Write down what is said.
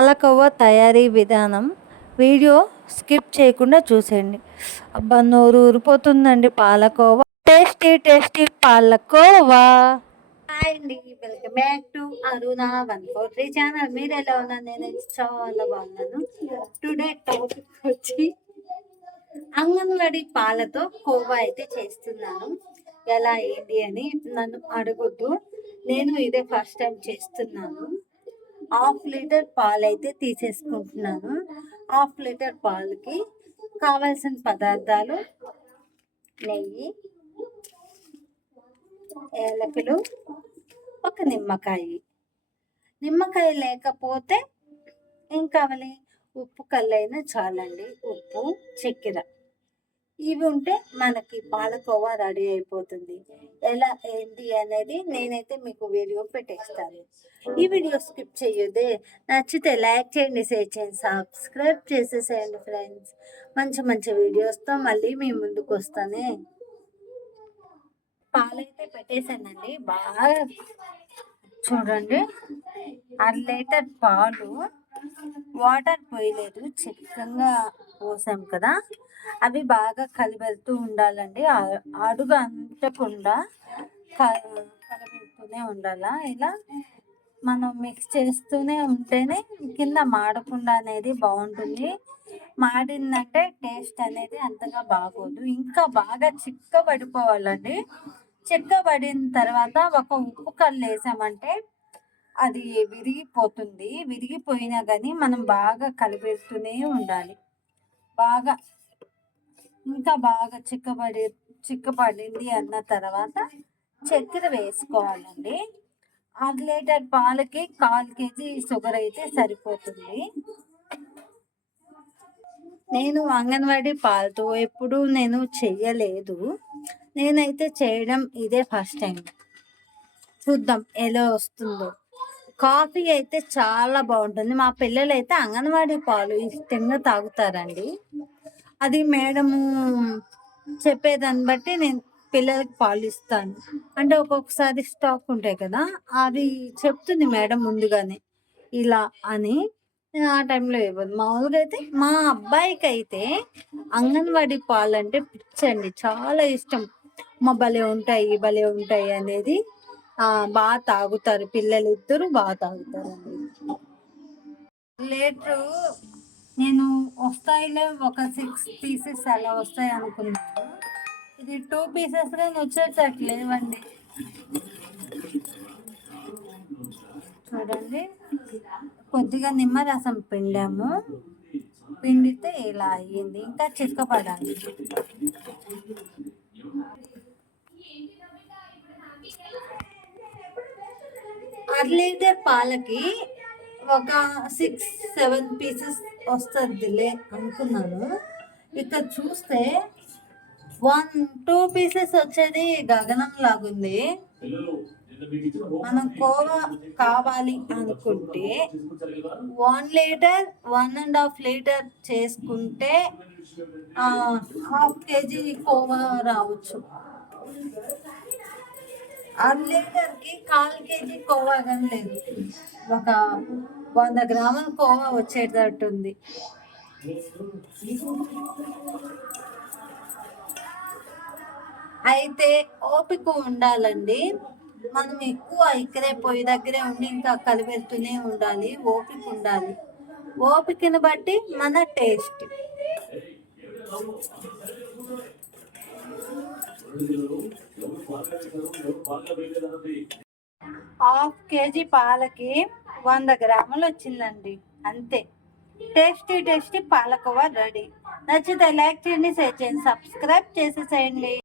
పాలకోవా తయారీ విధానం video skip చేయకుండా చూసేయండి. అబ్బా నోరు ఊరిపోతుందండి. Palakova tasty tasty palakova. Hi అండి, welcome back to Aruna 143 channel. మీరు ఎలా ఉన్నారు? నేను చాలా బాగున్నాను. టుడే టాపిక్ వచ్చి అంగన్వాడీ పాలతో కోవా అయితే చేస్తున్నాను. ఎలా ఏంటి అని నన్ను అడగొద్దు, నేను ఇదే ఫస్ట్ టైం చేస్తున్నాను. హాఫ్ లీటర్ పాలు అయితే తీసేసుకుంటున్నాను. హాఫ్ లీటర్ పాలకి కావాల్సిన పదార్థాలు: నెయ్యి, ఏలకులు, ఒక నిమ్మకాయ లేకపోతే ఏం కావాలి, ఉప్పు కల్లైనా చాలండి. ఉప్పు, చక్కెర ఇవి ఉంటే మనకి పాలకోవా రెడీ అయిపోతుంది. ఎలా ఏంటి అనేది నేనైతే మీకు వీడియో పెట్టేస్తాను. ఈ వీడియో స్కిప్ చేయొద్దే. నచ్చితే లైక్ చేయండి, షేర్ చేయండి, సబ్స్క్రైబ్ చేసేసేయండి ఫ్రెండ్స్. మంచి మంచి వీడియోస్తో మళ్ళీ మీ ముందుకు వస్తానే. పాలైతే పెట్టేసానండి. బాగా చూడండి, 1 లీటర్ పాలు వాటర్ పోయలేదు, చిక్కగా పోసాం కదా, అవి బాగా కలిపెడుతూ ఉండాలండి. అడుగు అంటకుండా కలబెడుతూనే ఉండాలా. ఇలా మనం మిక్స్ చేస్తూనే ఉంటేనే కింద మాడకుండా అనేది బాగుంటుంది. మాడిందంటే టేస్ట్ అనేది అంతగా బాగోదు. ఇంకా బాగా చిక్కబడిపోవాలండి. చిక్కబడిన తర్వాత ఒక ఉప్పు కళ్ళు వేసామంటే అది విరిగిపోతుంది. విరిగిపోయినా కానీ మనం బాగా కలిపేస్తూనే ఉండాలి. బాగా ఇంకా బాగా చిక్కబడింది అన్న తర్వాత చక్కెర వేసుకోవాలండి. 1 లీటర్ పాలకి 1/4 కేజీ షుగర్ అయితే సరిపోతుంది. నేను అంగన్వాడీ పాలతో ఎప్పుడు నేను చెయ్యలేదు. నేనైతే చేయడం ఇదే ఫస్ట్ టైం. చూద్దాం ఎలా వస్తుందో. కాఫీ అయితే చాలా బాగుంటుంది. మా పిల్లలు అయితే అంగన్వాడీ పాలు ఇష్టంగా తాగుతారండి. అది మేడము చెప్పేదాన్ని బట్టి నేను పిల్లలకి పాలు ఇస్తాను. అంటే ఒక్కొక్కసారి స్టాక్ ఉంటాయి కదా, అది చెప్తుంది మేడం ముందుగానే ఇలా అని. ఆ టైంలో ఇవ్వదు. మామూలుగా అయితే మా అబ్బాయికి అయితే అంగన్వాడీ పాలు అంటే పిచ్చండి, చాలా ఇష్టం. మా భలే ఉంటాయి అనేది బాగా తాగుతారు. పిల్లలు ఇద్దరు బాగా తాగుతారండి. లీటరు నేను వస్తాయిలే, ఒక 6 పీసెస్ అలా వస్తాయి అనుకున్నాను. ఇది 2 పీసెస్ కానీ వచ్చేటట్లేవండి. చూడండి, కొద్దిగా నిమ్మరసం పిండాము. పిండితే ఇలా అయ్యింది. ఇంకా చిక్కపడాలి. 1 లీటర్ పాలకి ఒక 6-7 పీసెస్ వస్తుందిలే అనుకున్నాను. ఇక్కడ చూస్తే 1-2 పీసెస్ వచ్చేది గగనం లాగుంది. మనం కోవా కావాలి అనుకుంటే 1 లీటర్ 1.5 లీటర్ చేసుకుంటే 1/2 కేజీ కోవా రావచ్చు. 1 లీటర్కి 1/4 కేజీ కోవా కానీ లేదు, ఒక 100 గ్రాముల కోవా వచ్చేటట్టుంది. అయితే ఓపిక ఉండాలండి. మనం ఎక్కువ ఇక్కడే పొయ్యి దగ్గరే ఉండి ఇంకా కలిపెడుతూనే ఉండాలి. ఓపిక ఉండాలి. ఓపికను బట్టి మన టేస్ట్. 1/2 కేజీ పాలకి 100 గ్రాములు వచ్చిందండి, అంతే. Tasty palkova ready. నచ్చితే లైక్ చేయండి, షేర్ చేయండి, సబ్స్క్రైబ్ చేసేసేయండి.